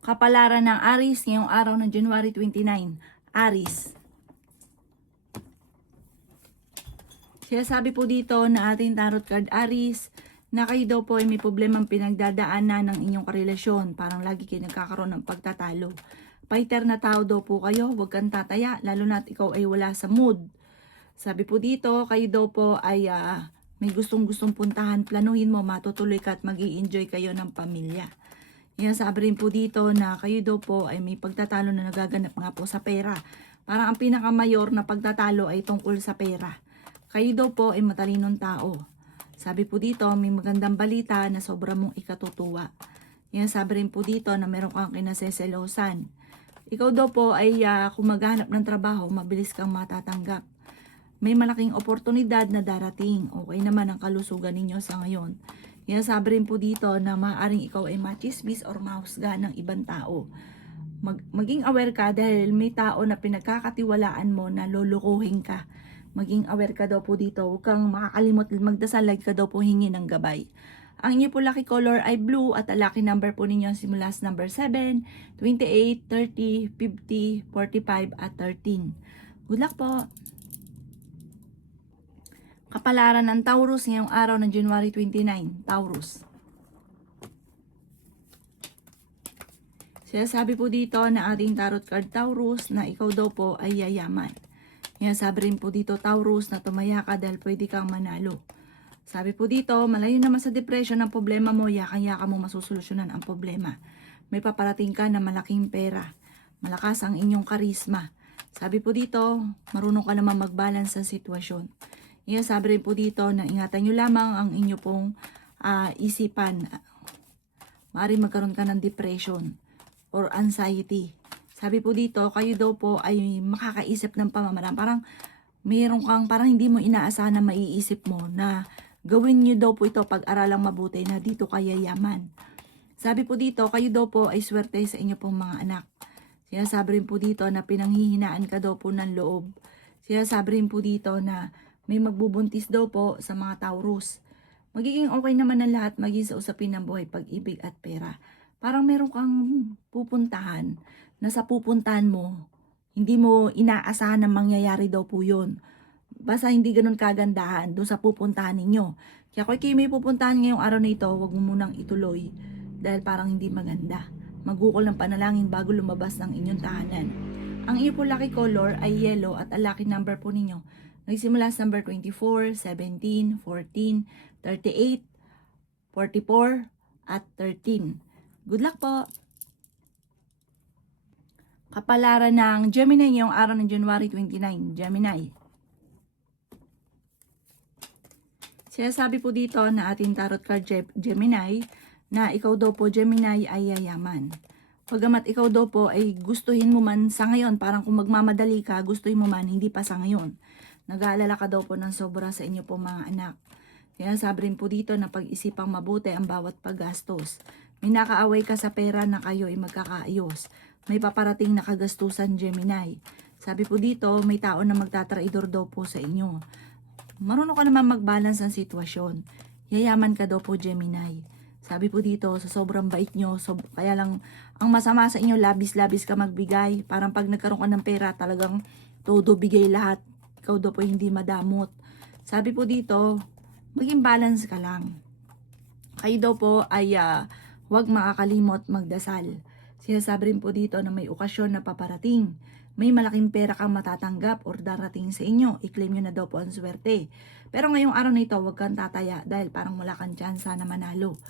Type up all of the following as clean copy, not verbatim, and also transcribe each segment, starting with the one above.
Kapalaran ng Aries ngayong araw ng January 29. Aries. Sinasabi po dito na ating tarot card Aries na kayo daw po ay may problemang pinagdadaanan ng inyong karelasyon. Parang lagi kayo nagkakaroon ng pagtatalo. Fighter na tao daw po kayo, huwag kang tataya, lalo na't ikaw ay wala sa mood. Sabi po dito, kayo daw po ay may gustong-gustong puntahan, planuhin mo, matutuloy ka at mag-i-enjoy kayo ng pamilya. Yan, sabi rin po dito na kayo daw po ay may pagtatalo na nagaganap nga po sa pera. Parang ang pinakamayor na pagtatalo ay tungkol sa pera. Kayo daw po ay matalinong tao. Sabi po dito, may magandang balita na sobra mong ikatutuwa. Yan, sabi rin po dito na meron kang kinaseselosan. Ikaw daw po ay kung maghanap ng trabaho, mabilis kang matatanggap. May malaking oportunidad na darating. Okay naman ang kalusugan ninyo sa ngayon. Yan, sabi rin po dito na maaaring ikaw ay machismis or mahusga ng ibang tao. Maging aware ka dahil may tao na pinagkakatiwalaan mo na lulukuhin ka. Maging aware ka daw po dito. Huwag kang makakalimot magdasal, like ka daw po hingi ng gabay. Ang inyo po lucky color ay blue at ang lucky number po ninyo simula sa number 7, 28, 30, 50, 45 at 13. Good luck po! Kapalaran ng Taurus ngayong araw ng January 29. Taurus. Sinasabi po dito na ating tarot card Taurus na ikaw daw po ay yayaman. Yan, sabi rin po dito Taurus na tumaya ka dahil pwede kang manalo. Sabi po dito, malayo naman sa depression ang problema mo, yakang-yaka mo masusolusyonan ang problema. May paparating ka na malaking pera. Malakas ang inyong karisma. Sabi po dito, marunong ka naman mag-balance sa sitwasyon. Yan, sabi rin po dito na ingatan nyo lamang ang inyo pong isipan. Maaaring magkaroon ka ng depression or anxiety. Sabi po dito, kayo daw po ay makakaisip ng pamamaraan. Parang mayroon kang, parang hindi mo inaasahan na maiisip mo na gawin nyo daw po ito pag-aralang mabuti na dito kaya yaman. Sabi po dito, kayo daw po ay swerte sa inyo pong mga anak. Sinasabi rin po dito na pinanghihinaan ka daw po ng loob. Sinasabi rin po dito na may magbubuntis daw po sa mga Taurus. Magiging okay naman ang lahat maging sa usapin ng buhay, pag-ibig at pera. Parang meron kang pupuntahan na sa pupuntahan mo, hindi mo inaasahan na mangyayari daw po yun. Basta hindi ganun kagandahan doon sa pupuntahan ninyo. Kaya kung kayo may pupuntahan ngayong araw na ito, huwag mo munang ituloy dahil parang hindi maganda. Magukol ng panalangin bago lumabas ng inyong tahanan. Ang iyo po lucky color ay yellow at ang lucky number po ninyo nagsimula sa number 24, 17, 14, 38, 44 at 13. Good luck po! Kapalaran ng Gemini ngayong araw ng January 29. Gemini. Sinasabi po dito na ating tarot card Gemini na ikaw daw po Gemini ay yayaman. Pagamat ikaw daw po ay gustuhin mo man sa ngayon, parang kung magmamadali ka, gustuhin mo man, hindi pa sa ngayon. Nag-aalala ka daw po ng sobra sa inyo po mga anak. Kaya sabi rin po dito na pag-isipang mabuti ang bawat paggastos. May nakaaway ka sa pera na kayo ay magkakaayos. May paparating na kagastusan Gemini. Sabi po dito, may tao na magtatraidor daw po sa inyo. Marunong ka naman mag-balance ang sitwasyon. Yayaman ka daw po Gemini. Sabi po dito, sa sobrang bait nyo, kaya lang ang masama sa inyo, labis-labis ka magbigay. Parang pag nagkaroon ka ng pera, talagang todo bigay lahat. Ikaw daw po hindi madamot. Sabi po dito, maging balance ka lang. Kayo daw po ay huwag makakalimot magdasal. Sinasabi rin po dito na may okasyon na paparating. May malaking pera kang matatanggap or darating sa inyo. I-claim nyo na daw po ang swerte. Pero ngayong araw na ito, huwag kang tataya dahil parang wala kang tsansa na manalo.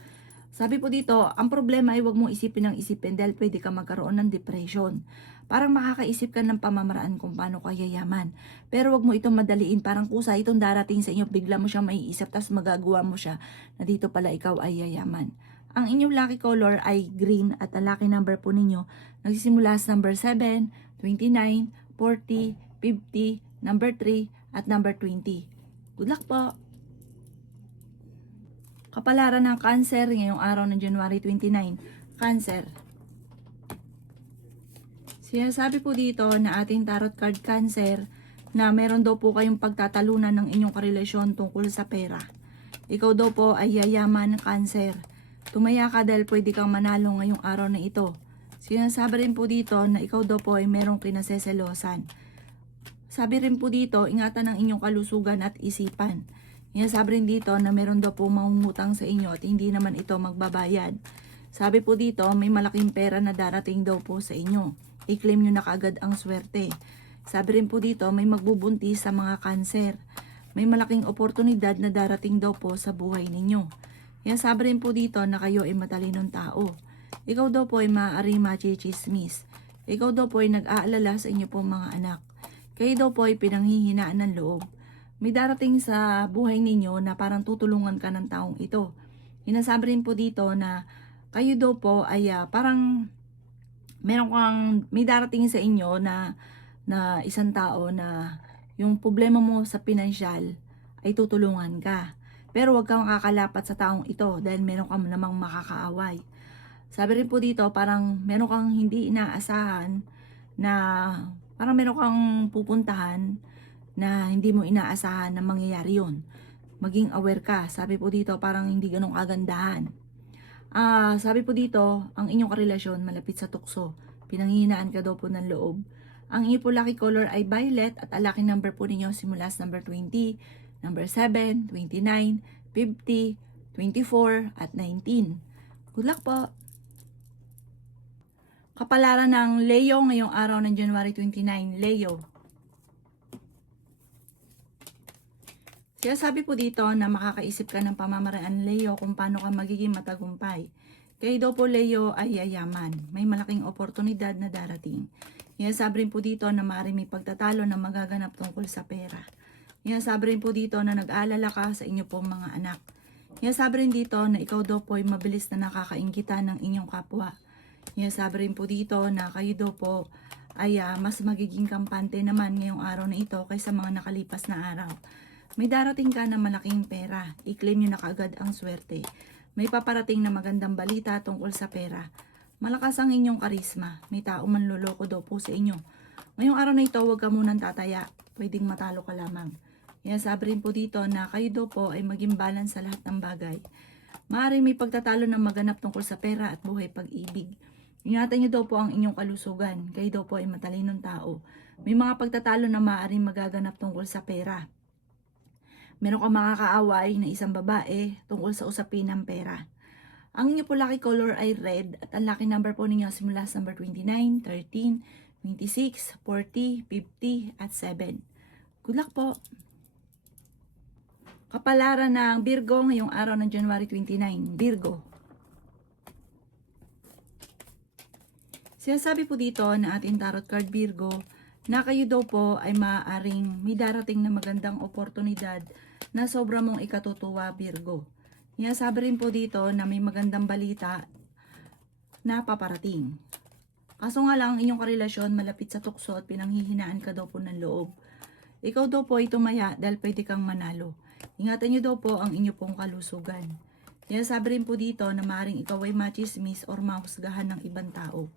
Sabi po dito, ang problema ay huwag mong isipin ng isipin dahil pwede ka magkaroon ng depression. Parang makakaisip ka ng pamamaraan kung paano ka yayaman. Pero huwag mo itong madaliin, parang kusa itong darating sa inyo, bigla mo siyang maiisip, tapos magagawa mo siya na dito pala ikaw ay yayaman. Ang inyong lucky color ay green at ang lucky number po ninyo nagsisimula sa number 7, 29, 40, 50, number 3 at number 20. Good luck po! Kapalaran ng Cancer ngayong araw ng January 29. Cancer. Sinasabi po dito na ating tarot card Cancer na meron daw po kayong pagtatalunan ng inyong karelasyon tungkol sa pera. Ikaw daw po ay yayaman Cancer. Tumaya ka dahil pwede kang manalo ngayong araw na ito. Sinasabi rin po dito na ikaw daw po ay merong kinaseselosan. Sabi rin po dito, ingatan ang inyong kalusugan at isipan. Sinasabi rin dito na meron daw po mangungutang sa inyo at hindi naman ito magbabayad. Sabi po dito, may malaking pera na darating daw po sa inyo. I-claim nyo na kaagad ang swerte. Sabi rin po dito, may magbubuntis sa mga kanser. May malaking oportunidad na darating daw po sa buhay ninyo. Sabi rin po dito na kayo ay matalinong tao. Ikaw daw po ay maaari machichismis. Ikaw daw po ay nag-aalala sa inyo pong mga anak. Kayo daw po ay pinanghihinaan ng loob. May darating sa buhay ninyo na parang tutulungan ka ng taong ito. Sinasabi rin po dito na kayo daw po ay parang may darating sa inyo na isang tao na yung problema mo sa pinansyal ay tutulungan ka. Pero huwag kang kakalapat sa taong ito dahil meron kang namang makakaaway. Sabi rin po dito, parang meron kang hindi inaasahan na parang meron kang pupuntahan na hindi mo inaasahan na mangyayari yun. Maging aware ka. Sabi po dito, parang hindi ganun kagandahan. Sabi po dito, ang inyong karelasyon malapit sa tukso. Pinanghihinaan ka daw po ng loob. Ang inyong po lucky color ay violet at ang lucky number po ninyo simula sa number 20, number 7, 29, 50, 24, at 19. Good luck po! Kapalaran ng Leo ngayong araw ng January 29. Leo. Sabi po dito na makakaisip ka ng pamamaraan, Leo, kung paano ka magiging matagumpay. Kayo daw po, Leo, ay yayaman. May malaking oportunidad na darating. Sabi rin po dito na maaaring may pagtatalo na magaganap tungkol sa pera. Sabi rin po dito na nag-aalala ka sa inyo pong mga anak. Sabi rin dito na ikaw daw po ay mabilis na nakakainggitan ng inyong kapwa. Sabi rin po dito na kayo daw po ay mas magiging kampante naman ngayong araw na ito kaysa mga nakalipas na araw. May darating ka na malaking pera. I-claim nyo na kaagad ang swerte. May paparating na magandang balita tungkol sa pera. Malakas ang inyong karisma. May tao manloloko daw po sa inyo. Ngayong araw na ito, huwag ka munang tataya. Pwedeng matalo ka lamang. Sabi rin po dito na kayo daw po ay maging balance sa lahat ng bagay. Maaaring may pagtatalo na maganap tungkol sa pera at buhay pag-ibig. Ingatan nyo daw po ang inyong kalusugan. Kayo daw po ay matalinong tao. May mga pagtatalo na maaaring magaganap tungkol sa pera. Meron kang makakaaway na isang babae tungkol sa usapin ng pera. Ang inyo po lucky color ay red at ang lucky number po ninyo simula sa number 29, 13, 26, 40, 50, at 7. Good luck po! Kapalaran ng Virgo ngayong araw ng January 29. Virgo. Sinasabi po dito na ating tarot card Virgo na kayo daw po ay maaaring may darating na magandang oportunidad na sobra mong ikatutuwa Virgo. Sabi rin po dito na may magandang balita na paparating. Kaso nga lang, inyong karelasyon malapit sa tukso at pinanghihinaan ka daw po ng loob. Ikaw daw po ay tumaya dahil pwede kang manalo. Ingatan nyo daw po ang inyo pong kalusugan. Sabi rin po dito na maaaring ikaw ay machismis or mahusgahan ng ibang tao.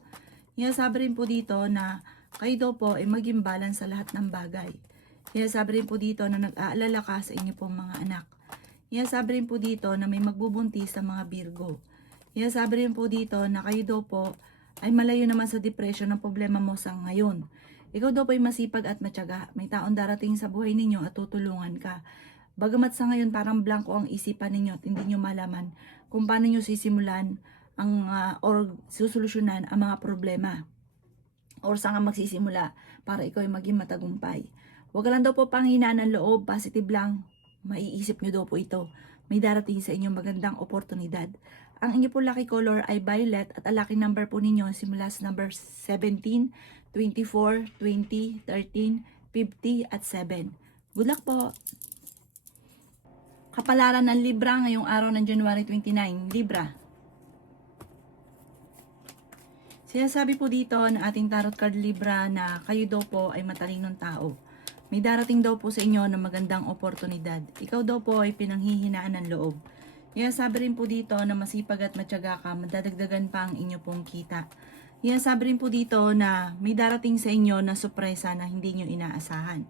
Sabi rin po dito na kayo daw po ay maging balance sa lahat ng bagay. Sabi rin po dito na nag-aalala ka sa inyo pong mga anak. Sabi rin po dito na may magbubuntis sa mga Virgo. Sabi rin po dito na kayo daw po ay malayo naman sa depression ng problema mo sa ngayon. Ikaw daw po ay masipag at matyaga. May taong darating sa buhay ninyo at tutulungan ka. Bagamat sa ngayon parang blanco ang isipan ninyo at hindi nyo malaman kung paano nyo sisimulan or susolusyonan ang mga problema. Or saan ka magsisimula para ikaw ay maging matagumpay. Huwag ka lang daw po panghinaan ng loob, positive lang. Maiisip nyo daw po ito. May darating sa inyong magandang oportunidad. Ang inyo po lucky color ay violet at ang lucky number po ninyo simula sa number 17, 24, 20, 13, 50, at 7. Good luck po! Kapalaran ng Libra ngayong araw ng January 29. Libra. Sinasabi po dito na ating tarot card Libra na kayo daw po ay matalinong tao. May darating daw po sa inyo na magandang oportunidad. Ikaw daw po ay pinanghihinaan ng loob. Sabi rin po dito na masipag at matyaga ka, madadagdagan pa ang inyo pong kita. Sabi rin po dito na may darating sa inyo na sorpresa na hindi nyo inaasahan.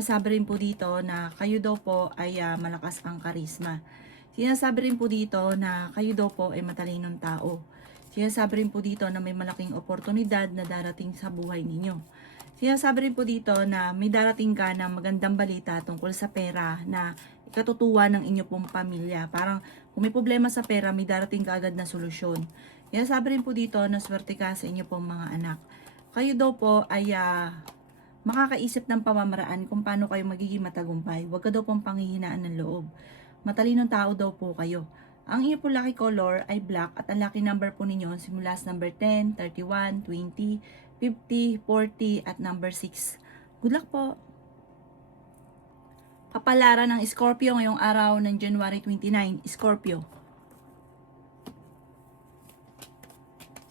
Sabi rin po dito na kayo daw po ay malakas ang karisma. Sinasabi rin po dito na kayo daw po ay matalinong tao. Sinasabi rin po dito na may malaking oportunidad na darating sa buhay ninyo. Sinasabi rin po dito na may darating ka ng magandang balita tungkol sa pera na ikatutuwa ng inyo pong pamilya. Parang kung may problema sa pera, may darating ka agad na solusyon. Sinasabi rin po dito na swerte ka sa inyo pong mga anak. Kayo daw po ay makakaisip ng pamamaraan kung paano kayo magiging matagumpay. Huwag ka daw pong panghihinaan ng loob. Matalinong tao daw po kayo. Ang inyo po lucky color ay black at ang lucky number po ninyo simula sa number 10, 31, 20, 50, 40 at number 6. Good luck po! Kapalaran ng Scorpio ngayong araw ng January 29, Scorpio.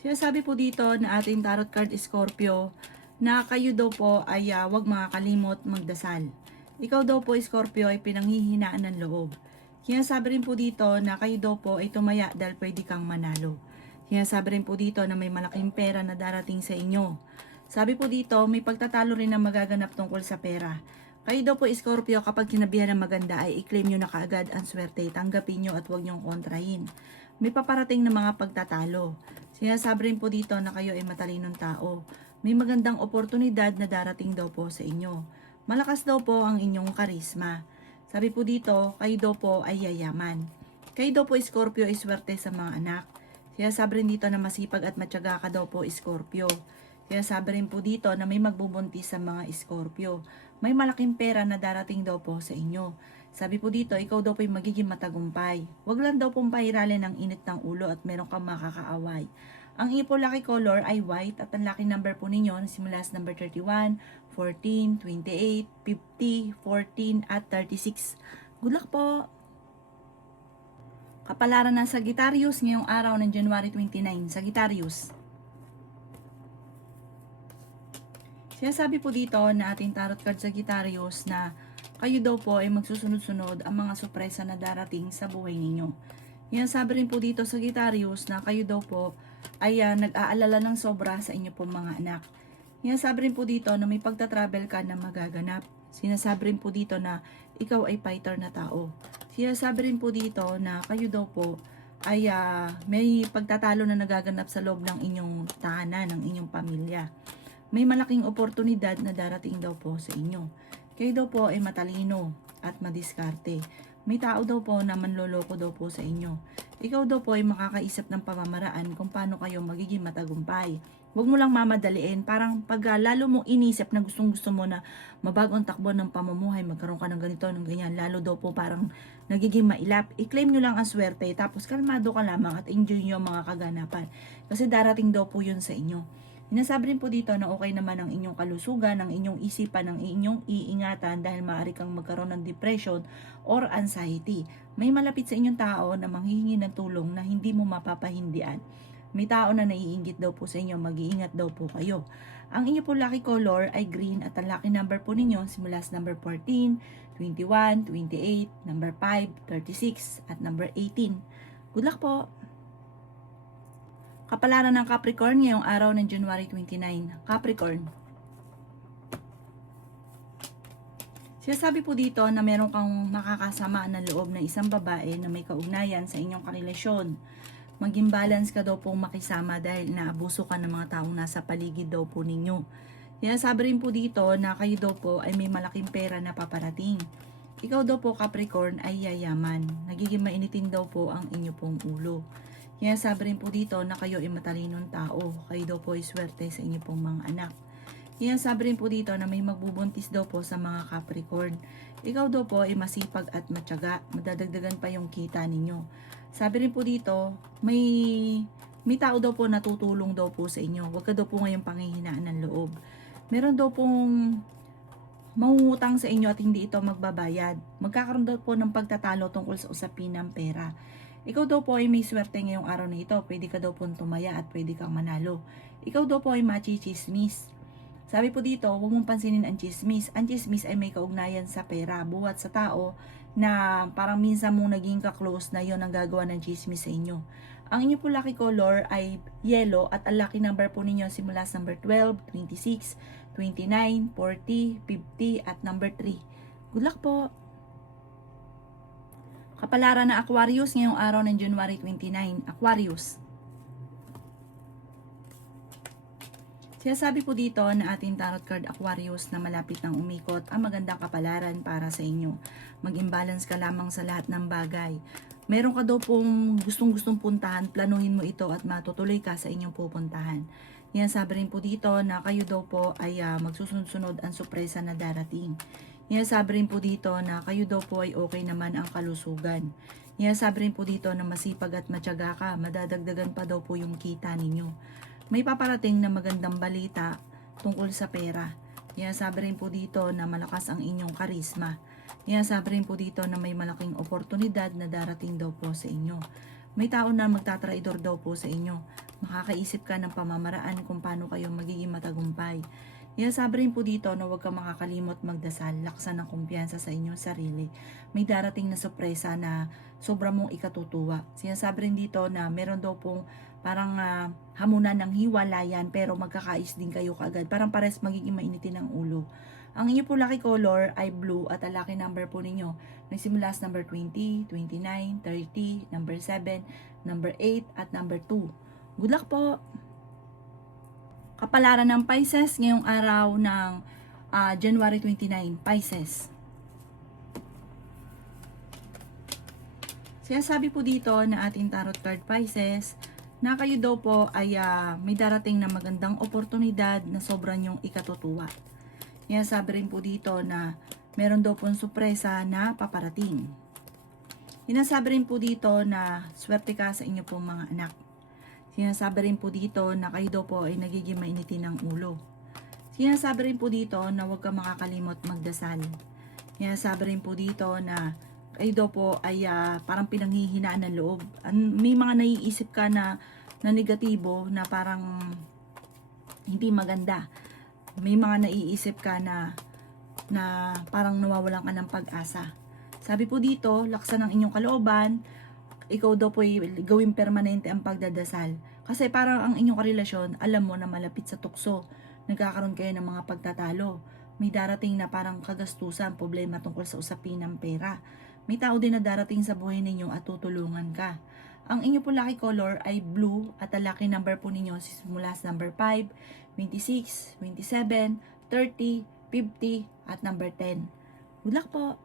Sinasabi po dito na ating tarot card Scorpio na kayo daw po ay huwag makakalimot magdasal. Ikaw daw po Scorpio ay pinanghihinaan ng loob. Sinasabi rin po dito na kayo daw po ay tumaya dahil pwede kang manalo. Sinasabi rin po dito na may malaking pera na darating sa inyo. Sabi po dito, may pagtatalo rin na magaganap tungkol sa pera. Kayo daw po Scorpio, kapag sinabihan ng maganda ay i-claim nyo na kaagad ang swerte, tanggapin nyo at huwag nyong kontrahin. May paparating na mga pagtatalo. Sinasabi rin po dito na kayo ay matalinong tao. May magandang oportunidad na darating daw po sa inyo. Malakas daw po ang inyong karisma. Sabi po dito, kayo daw po ay yayaman. Kayo daw po Scorpio ay swerte sa mga anak. Sinasabi rin dito na masipag at matyaga ka daw po Scorpio. Sinasabi rin po dito na may magbubuntis sa mga Scorpio. May malaking pera na darating daw po sa inyo. Sabi po dito, ikaw daw po ay magiging matagumpay. Huwag lang daw pong pahiralin ng init ng ulo at meron kang makakaaway. Ang iyo po lucky color ay white at ang lucky number po ninyo simula sa number 31, 14, 28, 50, 14 at 36. Good luck po! Kapalaran ng Sagittarius ngayong araw ng January 29. Sagittarius. Sinasabi po dito na ating tarot card Sagittarius na kayo daw po ay magsusunod-sunod ang mga sorpresa na darating sa buhay ninyo. Sinasabi rin po dito Sagittarius na kayo daw po ay nag-aalala ng sobra sa inyo pong mga anak. Sinasabi rin po dito na may pagta-travel ka na magaganap. Sinasabi rin po dito na ikaw ay fighter na tao. Sinasabi rin po dito na kayo daw po ay may pagtatalo na nagaganap sa loob ng inyong tahanan, ng inyong pamilya. May malaking oportunidad na darating daw po sa inyo. Kayo daw po ay matalino at madiskarte. May tao daw po na manloloko daw po sa inyo. Ikaw daw po ay makakaisip ng pamamaraan kung paano kayo magiging matagumpay. Huwag mo lang mamadaliin. Parang pag lalo mo inisip na gustong-gusto mo na mabagong takbo ng pamumuhay, magkaroon ka ng ganito, ng ganyan, lalo daw po parang nagiging mailap. I-claim nyo lang ang swerte, tapos kalmado ka lamang at enjoy nyo ang mga kaganapan. Kasi darating daw po yun sa inyo. Sinasabi rin po dito na okay naman ang inyong kalusugan, ang inyong isipan, ang inyong iingatan dahil maaari kang magkaroon ng depression or anxiety. May malapit sa inyong tao na manghihingi ng tulong na hindi mo mapapahindian. May tao na naiinggit daw po sa inyo, mag-iingat daw po kayo. Ang inyo po lucky color ay green at ang lucky number po ninyo simula sa number 14, 21, 28, number 5, 36 at number 18. Good luck po! Kapalaran ng Capricorn ngayong araw ng January 29. Capricorn. Sinasabi po dito na meron kang makakasama ng loob na isang babae na may kaugnayan sa inyong karelasyon. Maging balance ka daw pong makisama dahil naabuso ka ng mga taong nasa paligid daw po ninyo. Sinasabi rin po dito na kayo daw po ay may malaking pera na paparating. Ikaw daw po Capricorn ay yayaman. Nagiging mainitin daw po ang inyo pong ulo. Sinasabi rin po dito na kayo ay matalinong tao. Kayo daw po ay swerte sa inyo pong mga anak. Sinasabi rin po dito na may magbubuntis daw po sa mga Capricorn. Ikaw daw po ay masipag at matyaga. Madadagdagan pa yung kita ninyo. Sabi rin po dito, may tao daw po natutulong daw po sa inyo. Huwag ka daw po ngayong panghihinaan ng loob. Meron daw pong mangungutang sa inyo at hindi ito magbabayad. Magkakaroon daw po ng pagtatalo tungkol sa usapin ng pera. Ikaw daw po ay may swerte ngayong araw na ito. Pwede ka daw po tumaya at pwede kang manalo. Ikaw daw po ay machichismis. Sabi po dito, huwag mong pansinin ang chismis. Ang chismis ay may kaugnayan sa pera. Buhat sa tao na parang minsan mong naging ka-close na yon ang gagawa ng chismis sa inyo. Ang inyo po lucky color ay yellow at ang lucky number po ninyo simula sa number 12, 26, 29, 40, 50 at number 3. Good luck po! Kapalaran ng Aquarius ngayong araw ng January 29. Aquarius. Sinasabi po dito na ating tarot card Aquarius na malapit ng umikot ang magandang kapalaran para sa inyo. Mag-imbalance ka lamang sa lahat ng bagay. Meron ka daw pong gustong-gustong puntahan, planuhin mo ito at matutuloy ka sa inyong pupuntahan. Yan, sabi rin po dito na kayo daw po ay magsusunod-sunod ang sorpresa na darating. Yan, sabi rin po dito na kayo daw po ay okay naman ang kalusugan. Yan, sabi rin po dito na masipag at matyaga ka, madadagdagan pa daw po yung kita ninyo. May paparating na magandang balita tungkol sa pera. Yan, sabi rin po dito na malakas ang inyong karisma. Yan, sabi rin po dito na may malaking oportunidad na darating daw po sa inyo. May tao na magtatraidor daw po sa inyo. Makakaisip ka ng pamamaraan kung paano kayo magiging matagumpay. Yan, sabi rin po dito na huwag kang makakalimot magdasal, laksan ng kumpiyansa sa inyong sarili. May darating na sorpresa na sobra mong ikatutuwa. Sinasabi rin dito na meron daw pong parang hamunan ng hiwalayan pero magkakais din kayo kaagad. Parang pares magiging mainitin ang ulo. Ang inyo po lucky color ay blue at ang lucky number po ninyo nagsimula sa number 20, 29, 30, number 7, number 8 at number 2. Good luck po! Kapalaran ng Pisces ngayong araw ng January 29, Pisces. Sinasabi po dito na ating tarot card Pisces na kayo daw po ay may darating na magandang oportunidad na sobrang yung ikatutuwa. Sinasabi rin po dito na meron daw pong sorpresa na paparating. Sinasabi rin po dito na swerte ka sa inyo pong mga anak. Sinasabi rin po dito na kayo daw po ay nagiging mainitin ng ulo. Sinasabi rin po dito na huwag kang makakalimot magdasal. Sinasabi rin po dito na kayo daw po ay parang pinanghihinaan ng loob. May mga naiisip ka na negatibo na parang hindi maganda. May mga naiisip ka na parang nawawalan ka ng pag-asa. Sabi po dito, laksan ang inyong kalooban. Ikaw daw po gawing permanente ang pagdadasal. Kasi parang ang inyong karelasyon, alam mo na malapit sa tukso. Nagkakaroon kayo ng mga pagtatalo. May darating na parang kagastusan, problema tungkol sa usapin ng pera. May tao din na darating sa buhay ninyo at tutulungan ka. Ang inyo po lucky color ay blue at ang lucky number po ninyo simula sa number 5, 26, 27, 30, 50 at number 10. Good luck po!